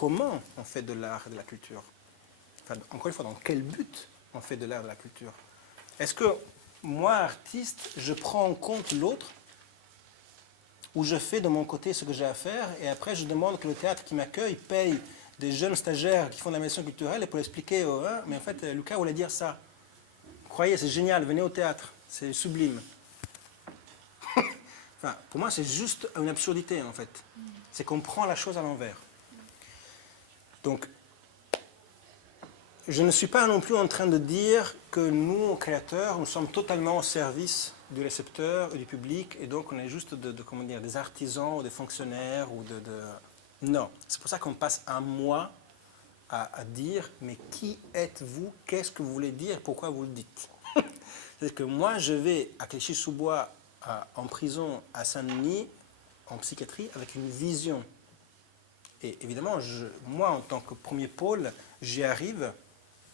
comment on fait de l'art et de la culture. Enfin, encore une fois, dans quel but on fait de l'art et de la culture. Est-ce que moi, artiste, je prends en compte l'autre ou je fais de mon côté ce que j'ai à faire et après je demande que le théâtre qui m'accueille paye des jeunes stagiaires qui font de la médiation culturelle et pour expliquer, hein, mais en fait, Lucas voulait dire ça. Croyez, c'est génial, venez au théâtre, c'est sublime. Enfin, pour moi, c'est juste une absurdité, en fait. C'est qu'on prend la chose à l'envers. Donc, je ne suis pas non plus en train de dire que nous, créateurs, nous sommes totalement au service du récepteur et du public, et donc on est juste comment dire, des artisans ou des fonctionnaires ou Non, c'est pour ça qu'on passe un mois à dire, mais qui êtes-vous? Qu'est-ce que vous voulez dire? Pourquoi vous le dites? C'est que moi, je vais à Clichy-sous-Bois, en prison à Saint-Denis, en psychiatrie, avec une vision. Et évidemment, moi, en tant que premier pôle, j'y arrive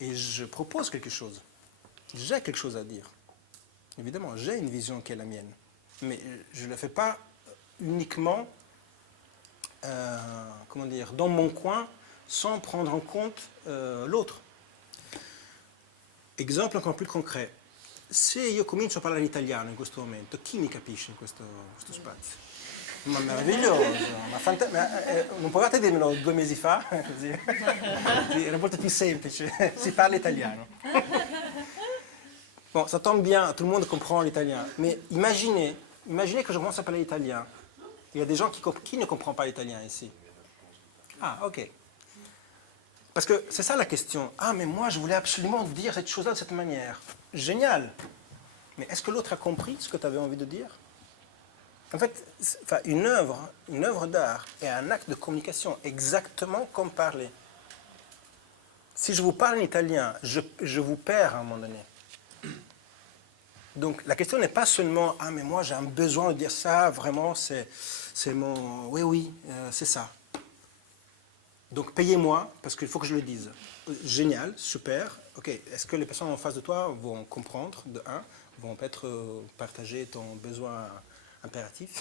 et je propose quelque chose. J'ai quelque chose à dire. Évidemment, j'ai une vision qui est la mienne. Mais je ne le fais pas uniquement, comment dire, dans mon coin, sans prendre en compte l'autre. Exemple encore plus concret. Se io comincio a parlare l'italiano in questo momento, chi mi capisce in questo spazio? Ma meraviglioso, non potevate dirmelo 2 mesi fa? Così. Era molto più semplice, si parla italiano. Bon, ça tombe bien, tout le monde comprend l'italien, mais imaginez que je commence à parler italien. Il y a des gens qui ne comprennent pas l'italien ici. Ah, ok. Parce que c'est ça la question. Ah, mais moi, je voulais absolument dire cette chose-là de cette manière. Génial. Mais est-ce que l'autre a compris ce que tu avais envie de dire? En fait, une œuvre d'art est un acte de communication, exactement comme parler. Si je vous parle en italien, je vous perds à un moment donné. Donc la question n'est pas seulement « Ah, mais moi j'ai un besoin de dire ça, vraiment, c'est mon... Oui, c'est ça. Donc payez-moi, parce qu'il faut que je le dise. » Génial, super. Ok, est-ce que les personnes en face de toi vont comprendre, de un, vont peut-être partager ton besoin impératif